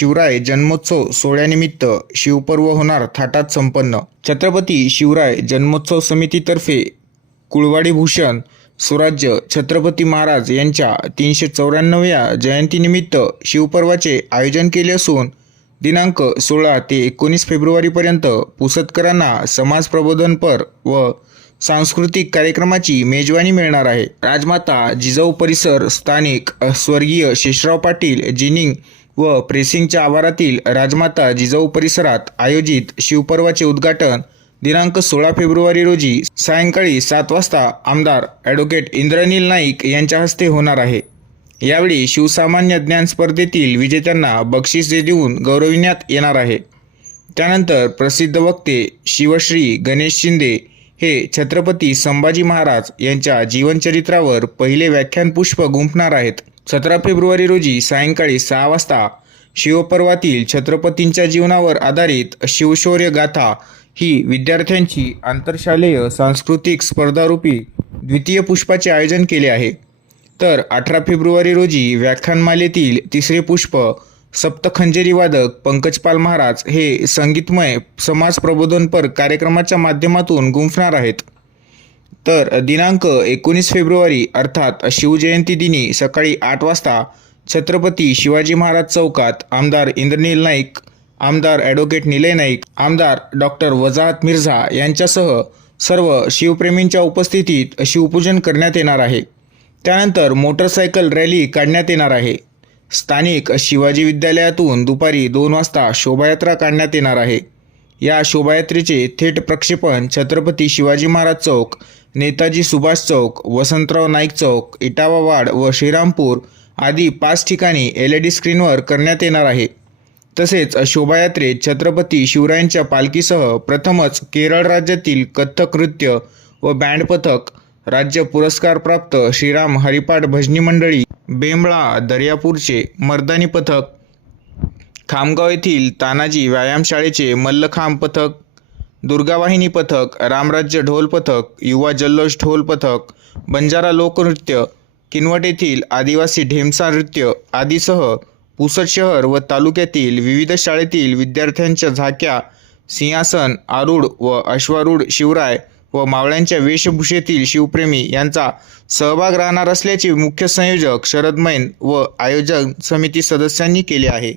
शिवराय जन्मोत्सव सोहळ्यानिमित्त शिवपर्व होणार थाटात संपन्न. छत्रपती शिवराय जन्मोत्सव समितीतर्फे कुळवाडी भूषण स्वराज्य छत्रपती महाराज यांच्या तीनशे चौऱ्याण्णव्या जयंतीनिमित्त शिवपर्वाचे आयोजन केले असून दिनांक सोळा ते एकोणीस फेब्रुवारीपर्यंत पुसदकरांना समाज प्रबोधनपर व सांस्कृतिक कार्यक्रमाची मेजवानी मिळणार आहे. राजमाता जिजाऊ परिसर स्थानिक स्वर्गीय शेषराव पाटील जिनिंग व प्रेसिंगच्या आवारातील राजमाता जिजाऊ परिसरात आयोजित शिवपर्वाचे उद्घाटन दिनांक सोळा फेब्रुवारी रोजी सायंकाळी सात वाजता आमदार ॲडव्होकेट इंद्रनील नाईक यांच्या हस्ते होणार आहे. यावेळी शिवसामान्य ज्ञान स्पर्धेतील विजेत्यांना बक्षिसे देऊन गौरविण्यात येणार आहे. त्यानंतर प्रसिद्ध वक्ते शिवश्री गणेश शिंदे हे छत्रपती संभाजी महाराज यांच्या जीवनचरित्रावर पहिले व्याख्यान पुष्प गुंफणार आहेत. सतरा फेब्रुवारी रोजी सायंकाळी सहा वाजता शिवपर्वातील छत्रपतींच्या जीवनावर आधारित शिवशौर्य गाथा ही विद्यार्थ्यांची आंतरशालेय सांस्कृतिक स्पर्धारूपी द्वितीय पुष्पाचे आयोजन केले आहे. तर अठरा फेब्रुवारी रोजी व्याख्यानमालेतील तिसरे पुष्प सप्तखंजेरी वादक पंकजपाल महाराज हे संगीतमय समाज प्रबोधनपर कार्यक्रमाच्या माध्यमातून गुंफणार आहेत. तर दिनांक एकोणीस फेब्रुवारी अर्थात शिवजयंती दिनी सकाळी आठ वाजता छत्रपती शिवाजी महाराज चौकात आमदार इंद्रनील नाईक आमदार ॲडव्होकेट निलय नाईक आमदार डॉक्टर वजाहत मिर्झा यांच्यासह सर्व शिवप्रेमींच्या उपस्थितीत शिवपूजन करण्यात येणार आहे. त्यानंतर मोटरसायकल रॅली काढण्यात येणार आहे. स्थानिक शिवाजी विद्यालयातून दुपारी दोन वाजता शोभायात्रा काढण्यात येणार आहे. या शोभायात्रेचे थेट प्रक्षेपण छत्रपती शिवाजी महाराज चौक नेताजी सुभाष चौक वसंतराव नाईक चौक इटावा वाड व श्रीरामपूर आदी पाच ठिकाणी एल ई डी स्क्रीनवर करण्यात येणार आहे. तसेच शोभायात्रेत छत्रपती शिवरायांच्या पालखीसह प्रथमच केरळ राज्यातील कथ्थक नृत्य व बँड पथक राज्य पुरस्कारप्राप्त श्रीराम हरिपाठ भजनी मंडळी बेंबळा दर्यापूरचे मर्दानी पथक खामगाव येथील तानाजी व्यायामशाळेचे मल्लखांब पथक दुर्गावाहिनी पथक रामराज्य ढोल पथक युवा जल्लोष ढोल पथक बंजारा लोकनृत्य किनवट येथील आदिवासी ढेमसा नृत्य आदीसह पुसद शहर व तालुक्यातील विविध शाळेतील विद्यार्थ्यांच्या झाक्या सिंहासन आरूढ व अश्वारूढ शिवराय व मावळ्यांच्या वेशभूषेतील शिवप्रेमी यांचा सहभाग राहणार असल्याचे मुख्य संयोजक शरद मैन व आयोजन समिती सदस्यांनी केले आहे.